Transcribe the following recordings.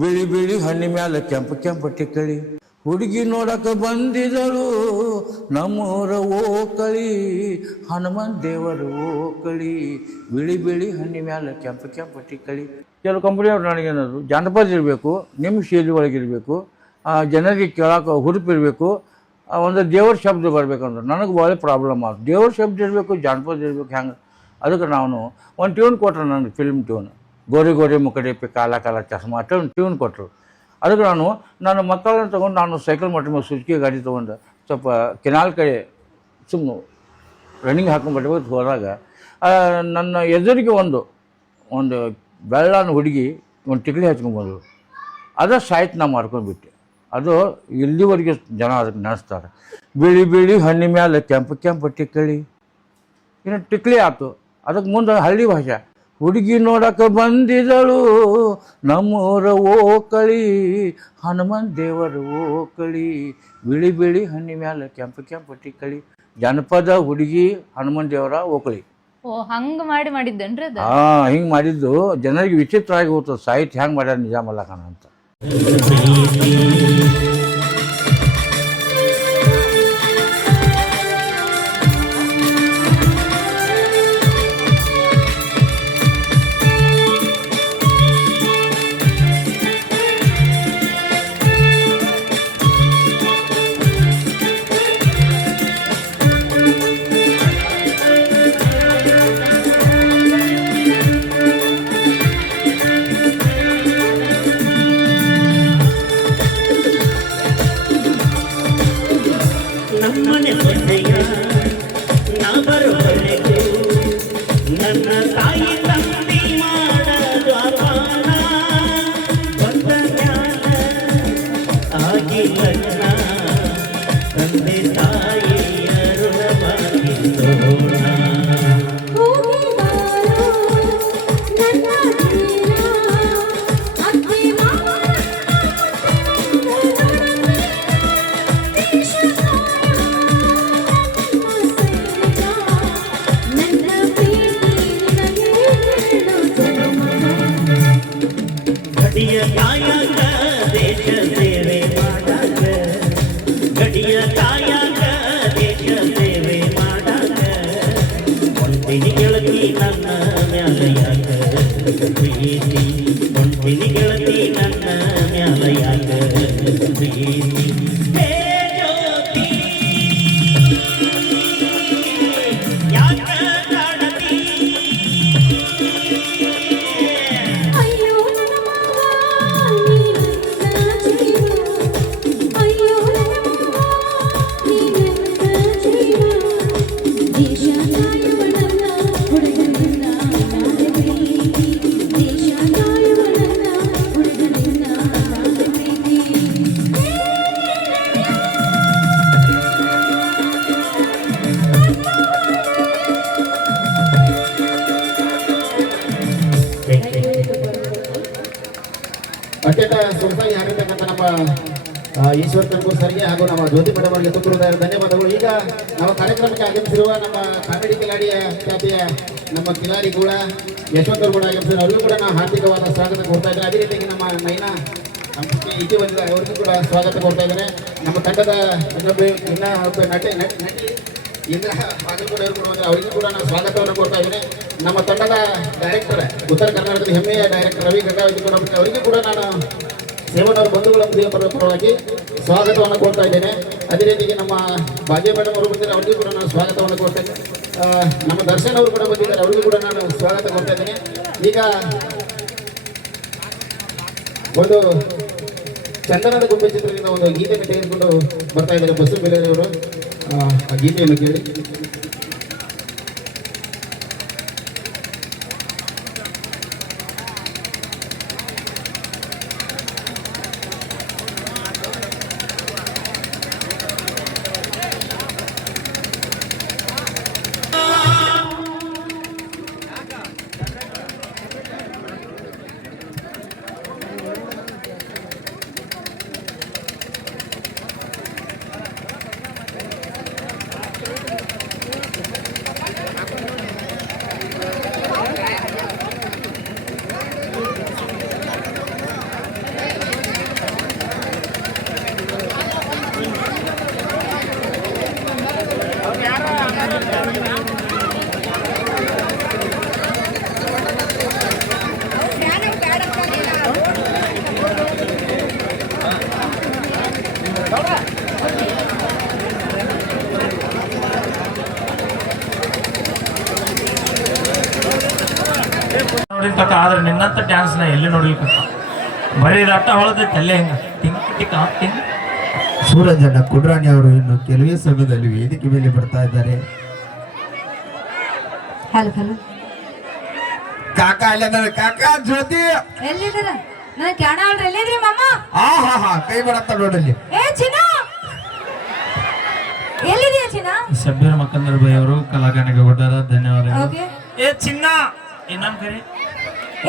ಬಿಳಿ ಬಿಳಿ ಹಣ್ಣಿ ಮ್ಯಾಲ ಕೆಂಪು ಕೆಂಪು ಟಿಕ್ಕಳಿ ಹುಡುಗಿ ನೋಡಕ ಬಂದಿದಳು ನಮ್ಮೂರ ಓಕಳಿ ಹನುಮನ್ ದೇವರು ಓಕಳಿ ಬಿಳಿ ಬಿಳಿ ಹಣ್ಣಿ ಮ್ಯಾಲ ಕೆಂಪು ಕೆಂಪು ಟಿಕ್ಕಳಿ. ಕೆಲವು ಕಂಪ್ನಿಯವ್ರು ನನಗೇನಾದ್ರು ಜಾನಪದ ಇರಬೇಕು, ನಿಮ್ಮ ಶೈಲಿ ಒಳಗಿರಬೇಕು, ಜನರಿಗೆ ಕೇಳೋಕೆ ಹುರುಪಿರಬೇಕು, ಒಂದು ದೇವ್ರ ಶಬ್ದ ಬರ್ಬೇಕಂದ್ರೆ ನನಗೆ ಭಾಳ ಪ್ರಾಬ್ಲಮ್ ಆಯ್ತು. ದೇವ್ರ ಶಬ್ದ ಇರಬೇಕು, ಜಾನಪದ ಇರಬೇಕು, ಹೆಂಗೆ? ಅದಕ್ಕೆ ನಾನು ಒಂದು ಟ್ಯೂನ್ ಕೊಟ್ಟರು, ನನಗೆ ಫಿಲ್ಮ್ ಟ್ಯೂನ್, ಗೋರಿ ಗೋರಿ ಮುಕಡೆಪಿ ಕಾಲ ಕಾಲ ಚಸ್ಮಾ ಟ್ಯೂನ್ ಕೊಟ್ಟರು. ಅದಕ್ಕೆ ನಾನು ಮಕ್ಕಳನ್ನ ತೊಗೊಂಡು ನಾನು ಸೈಕಲ್ ಮಟ್ಟ ಮೇಲೆ ಸುಜುಕಿ ಗಾಡಿ ತೊಗೊಂಡು ಸ್ವಲ್ಪ ಕೆನಾಲ್ ಕಡೆ ಸುಮ್ಮನೆ ರನ್ನಿಂಗ್ ಹಾಕೊಂಡ್ಬರ್ಬೇಕು ಹೋದಾಗ ನನ್ನ ಎದುರಿಗೆ ಒಂದು ಬೆಳ್ಳನ ಹುಡುಗಿ ಒಂದು ಟಿಕ್ಲಿ ಹಚ್ಕೊಂಡ್ಬಂದರು. ಅದ ಸಾಹಿತ್ಯ ನಾ ಮಾಡ್ಕೊಂಡ್ಬಿಟ್ಟೆ. ಅದು ಇಲ್ಲಿವರೆಗೆ ಜನ ಅದಕ್ಕೆ ನೆನೆಸ್ತಾರೆ. ಬಿಳಿ ಬಿಳಿ ಹಣ್ಣಿ ಮ್ಯಾಲೆ ಕೆಂಪು ಕೆಂಪು ಟಿಕ್ಕಳಿ. ಇನ್ನು ಟಿಕ್ಲಿ ಆಯ್ತು. ಅದಕ್ಕೆ ಮುಂದೆ ಹಳ್ಳಿ ಭಾಷೆ, ಹುಡುಗಿ ನೋಡಕ್ಕೆ ಬಂದಿದಳು ನಮ್ಮೂರ ಓಕಳಿ ಹನುಮನ್ ದೇವರು ಓಕಳಿ ಬಿಳಿ ಬಿಳಿ ಹಣ್ಣಿ ಮ್ಯಾಲೆ ಕೆಂಪು ಕೆಂಪು ಟಿಕ್ಕಳಿ. ಜನಪದ ಹುಡುಗಿ ಹನುಮನ್ ದೇವರ ಓಕಳಿ. ಹಂಗೆ ಮಾಡಿದ್ದೇನ್ರಿ ಅದು? ಹಿಂಗೆ ಮಾಡಿದ್ದು ಜನರಿಗೆ ವಿಚಿತ್ರ ಆಗಿ ಹೋಗ್ತದೆ, ಸಾಹಿತ್ಯ ಹೆಂಗೆ ಮಾಡ್ಯಾರ ನಿಜಾಮಲ್ಲ ಖಾನ ಅಂತ. ಅತ್ಯಂತ ಸೊಗಸಾಗಿ ಆಗಿರ್ತಕ್ಕಂಥ ನಮ್ಮ ಈಶ್ವರ್ ಕರ್ಪೂರ್ ಸರ್ಗೆ ಹಾಗೂ ನಮ್ಮ ಜ್ಯೋತಿ ಮೇಡಮ್ ಅವರಿಗೆ ತುಂಬ ಧನ್ಯವಾದಗಳು. ಈಗ ನಮ್ಮ ಕಾರ್ಯಕ್ರಮಕ್ಕೆ ಆಗಮಿಸಿರುವ ನಮ್ಮ ಕಾಮಿಡಿ ಕಿಲಾಡಿಯ ಖ್ಯಾತಿಯ ನಮ್ಮ ಕಿಲಾಡಿ ಕೂಡ ಯಶವಂತರು ಕೂಡ ಆಗಮಿಸಿದ್ರು. ಅವರಿಗೂ ಕೂಡ ನಾವು ಹಾರ್ದಿಕವಾದ ಸ್ವಾಗತ ಕೊಡ್ತಾ ಇದ್ದಾರೆ. ಅದೇ ರೀತಿಯಾಗಿ ನಮ್ಮ ನೈನಾ ಇತಿ ಬಂದಿದೆ, ಅವರಿಗೂ ಕೂಡ ಸ್ವಾಗತ ಕೊಡ್ತಾ ಇದ್ದಾರೆ. ನಮ್ಮ ತಂಡದ ಇನ್ನೊಬ್ಬ ನಟಿ ಇಂದ್ರ ಬಾಗಲಕೋಟೆ ಅವರು ಕೂಡ ಅವರಿಗೂ ಕೂಡ ನಾನು ಸ್ವಾಗತವನ್ನು ಕೊಡ್ತಾ ಇದ್ದೇನೆ. ನಮ್ಮ ತಂಡದ ಡೈರೆಕ್ಟರ್, ಉತ್ತರ ಕರ್ನಾಟಕದ ಹೆಮ್ಮೆಯ ಡೈರೆಕ್ಟರ್ ರವಿ ಗಂಗಾವತಿ ಕೂಡ ಅವರಿಗೂ ಕೂಡ ನಾನು ಸೇವನವರ ಬಂಧುಗಳ ಪರವಾಗಿ ಸ್ವಾಗತವನ್ನು ಕೊಡ್ತಾ ಇದ್ದೇನೆ. ಅದೇ ರೀತಿಗೆ ನಮ್ಮ ಭಾಗ್ಯ ಮೇಡಮ್ ಅವರು ಬಂದಿದ್ದಾರೆ, ಅವರಿಗೂ ಕೂಡ ನಾನು ಸ್ವಾಗತವನ್ನು ಕೊಡ್ತಾ ಇದ್ದೇನೆ. ನಮ್ಮ ದರ್ಶನ್ ಅವರು ಕೂಡ ಬಂದಿದ್ದಾರೆ, ಅವರಿಗೂ ಕೂಡ ನಾನು ಸ್ವಾಗತ ಕೊಡ್ತಾ ಇದ್ದೇನೆ. ಈಗ ಒಂದು ಚಂದನದ ಗುಂಪೆ ಚಿತ್ರದಿಂದ ಒಂದು ಗೀತೆಯನ್ನು ತೆಗೆದುಕೊಂಡು ಬರ್ತಾ ಇದ್ದಾರೆ ಬಸವ ಬೆಲೆಯವರು. ಆ ಗೀತೆಯನ್ನು ಕೇಳಿ. ಕಕ್ಕ ಆದ್ರೆ ನಿನ್ನಂತ ಡ್ಯಾನ್ಸ್ ನಾ ಎಲ್ಲಿ ನೋಡ್ಲಿಕ್ಕೆ ಬರೀ ರಟ್ಟ ಹೊಳದೈತೆ ಅಲ್ಲೇ ಹಿಂಗ ಟಿಂಕ್ ಟಿಕ್ ಟಿಂಕ್. ಸೂರಜಣ್ಣ ಕುಡ್ರಾಣಿ ಅವರು ಇನ್ನು ಕೆಲವೇ ಸಮಯದಲ್ಲಿ ವೇದಿಕೆ ಮೇಲೆ ಬರ್ತಾ ಇದ್ದಾರೆ. ಹಲೋ ಹಲೋ ಕಾಕ ಅಲ್ಲ ಕಾಕ ಜ್ಯೋತಿ ಎಲ್ಲಿದ್ದೀರ? ನನಗೆ ಕಾಣ ಅಲ್ರಿ. ಎಲ್ಲಿದ್ರಿ ಮಾಮ? ಹಾ ಕೈ ಬರತ್ತ ನೋಡಲ್ಲಿ. ಏ ಚಿನ್ನ, ಎಲ್ಲಿದೀಯ ಚಿನ್ನ? ಶಬ್ಬೀರ್ ಮಕ್ಕಂದರ್ ಬೈ ಅವರು ಕಲಾಕಾರನಿಗೆ ಕೊಟ್ಟಾರ, ಧನ್ಯವಾದಗಳು. ಓಕೆ. ಏ ಚಿನ್ನ ಇನ್ನೊಂದ್ ಕರಿ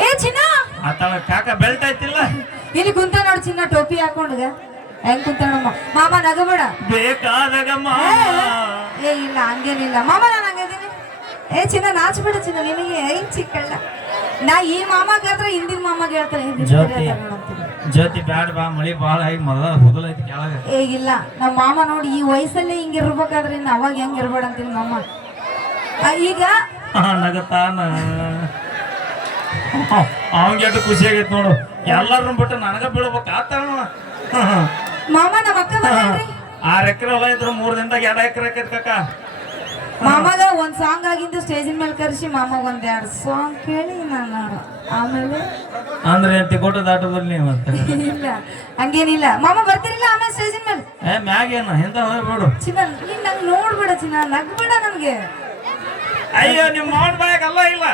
ಏ ಚಿನ್ನ, ಆತವ ಕಾಕ ಬೆಲ್ಟ್ ಐತಿಲ್ಲ ಇಲ್ಲಿ ಕುಂತ ನೋಡು ಚಿನ್ನ, ಟೋಪಿ ಹಾಕೊಂಡ್ಗ ಹೆಂಗ್ ಕುಂತ ನೋಡಮ್ಮ. ಮಾಮ ನಗಬೇಡ. ಬೇಕಾದಾಗಮ್ಮ. ಏ ಇಲ್ಲ ಹಂಗೇನಿಲ್ಲ ಮಾಮ, ನಾನು ಹಂಗದೀನಿ. ಏ ಚಿನ್ನ ನಾಚ್ಬೇಡ ಚಿನ್ನ, ನಿನಗೆ ಹೆಂಗ್ ಚಿಕ್ಕಳ್ಳ. ನಾ ಈ ಮಾಮಾಗ ಹೇಳ್ತಾರೆ, ಹಿಂದಿನ ಮಾಮಾಗ ಹೇಳ್ತಾರೆ. ಜ್ಯೋತಿ ಬ್ಯಾಡ ಬಾ, ಮಳಿ ಬಾಳ ಆಗಿ ಮೊದಲ ಹುದಲೈತಿ ಕೆಳಗ. ಏಗಿಲ್ಲ ನಮ್ಮ ಮಾಮ ನೋಡಿ ಈ ವಯಸ್ಸಲ್ಲೇ ಹಿಂಗಿರ್ಬೇಕಾದ್ರೆ ಇನ್ನು ಅವಾಗ ಹೆಂಗ್ ಇರ್ಬೇಡ ಅಂತೀನಿ ಮಾಮ. ಈಗ ನಗತಾನ ಅವಂಗೆ ಎಷ್ಟು ಖುಷಿ ಆಗೈತೆ ನೋಡು. ಎಲ್ಲಾರು ಬಿಟ್ಟು ನನಗ ಬೀಳ್ಬೇಕು ಆತಾವ. ಮಾಮ ನಮ್ಮ ಅಕ್ಕ ಬಂದ್ರಿ. 6 ಎಕರೆ ಹೊಲ ಇದ್ರು 3 ದಿನದಾಗ 2 ಎಕರೆ ಆಕೈತಿ ಕಕ್ಕ. ಮಾಮಾಗ ಒಂದ್ ಸಾಂಗ್ ಆಗಿದ್ದು ಸ್ಟೇಜಿನ ಮೇಲೆ ಕರೆಸಿ ಮಾಮಾಗ 1-2 ಸಾಂಗ್ ಕೇಳಿ ನಾನು ಆಮೇಲೆ ಅಂದ್ರೆ ತಿಕೋಟ ದಾಟದಲ್ಲಿ ನೀವು ಅಂತ. ಇಲ್ಲ ಹಂಗೇನಿಲ್ಲ ಮಾಮ, ಬರ್ತಿರಿಲ್ಲ ಆಮೇಲೆ ಸ್ಟೇಜಿನ ಮೇಲೆ. ಮ್ಯಾಗೇನ ಹಿಂದ ಹೋಗ್ಬೇಡು. ಚಿನ್ನ ನೀನ್ ನಂಗೆ ನೋಡ್ಬೇಡ ಚಿನ್ನ, ನಗ್ಬೇಡ ನಮ್ಗೆ. ಅಯ್ಯೋ ನಿಮ್ ಮಾವನ್ ಬಾಯಾಗ ಇಲ್ಲ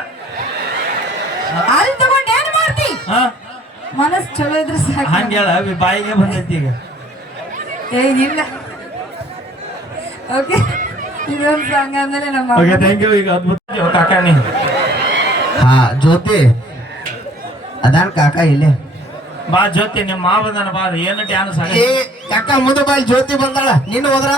ಅಲ್ಲಿ ತಗೊಂಡ್ ಏನ್ ಮಾಡ್ತಿ? ಮನಸ್ ಚಲೋ ಇದ್ರೆ ಸಾಕು. ಹಂಗ ಹೇಳ ಬಾಯಿಗೆ ಬಂದೈತಿ ಈಗ. ಇಲ್ಲ ಓಕೆ, ಇದೊಂದು ಸಾಂಗ್ ಆದ್ಮೇಲೆ ನಮ್ಮ ಓಕೆ ಥ್ಯಾಂಕ್ ಯು. ಈಗ ಅದ್ಭುತ ಕಾಕ ನೀ. ಹಾ ಜ್ಯೋತಿ ಅದಾನ ಕಾಕ ಇಲ್ಲೇ ಬಾ ಜ್ಯೋತಿ, ನಿಮ್ಮ ಮಾವ ಬಂದಾನ ಬಾ. ಏನು ಡ್ಯಾನ್ಸ್ ಆಗ ಕಾಕ ಮುಂದೆ ಬಾಯ್ ಜ್ಯೋತಿ ಬಂದಾಳ. ನಿನ್ನ ಹೋದ್ರ